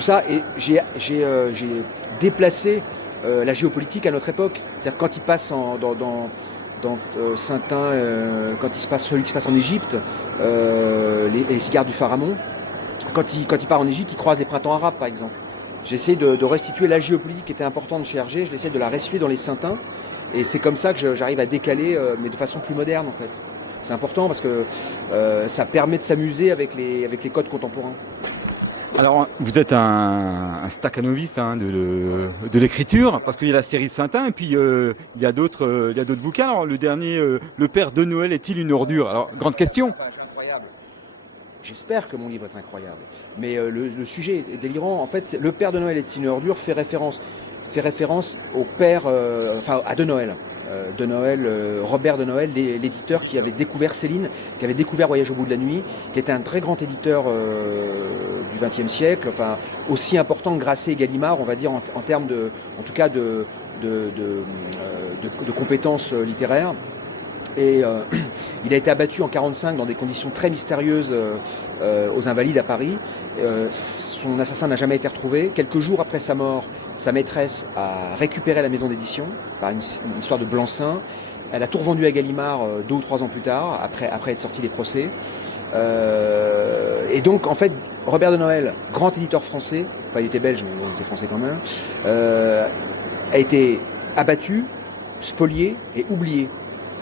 tout ça. Et j'ai déplacé la géopolitique à notre époque. C'est-à-dire quand il passe dans Saint-Un, quand il se passe celui qui se passe en Égypte, les cigares du Pharaon, quand il part en Égypte, il croise les printemps arabes, par exemple. J'essaie de restituer la géopolitique qui était importante chez Hergé, je l'essaie de la restituer dans les Saint-Un, et c'est comme ça que j'arrive à décaler, mais de façon plus moderne, en fait. C'est important parce que ça permet de s'amuser avec les codes contemporains. Alors, vous êtes un staccanoviste de l'écriture, parce qu'il y a la série Saint-Un, et puis il y a d'autres bouquins. Alors, le dernier, Le Père de Noël est-il une ordure? Alors, grande question. Incroyable. J'espère que mon livre est incroyable. Mais le sujet est délirant. En fait, Le Père de Noël est une ordure fait référence au père, à De Noël. Robert De Noël, l'éditeur qui avait découvert Céline, qui avait découvert Voyage au bout de la nuit, qui était un très grand éditeur du XXe siècle, enfin aussi important que Grasset et Gallimard, on va dire en termes de compétences littéraires. Et il a été abattu en 1945 dans des conditions très mystérieuses aux Invalides à Paris. Son assassin n'a jamais été retrouvé. Quelques jours après sa mort, sa maîtresse a récupéré la maison d'édition par une histoire de blanc-seing. Elle a tout revendu à Gallimard 2 ou 3 ans plus tard, après être sorti des procès. Et donc, en fait, Robert de Noël, grand éditeur français, enfin il était belge, mais il était français quand même, a été abattu, spolié et oublié.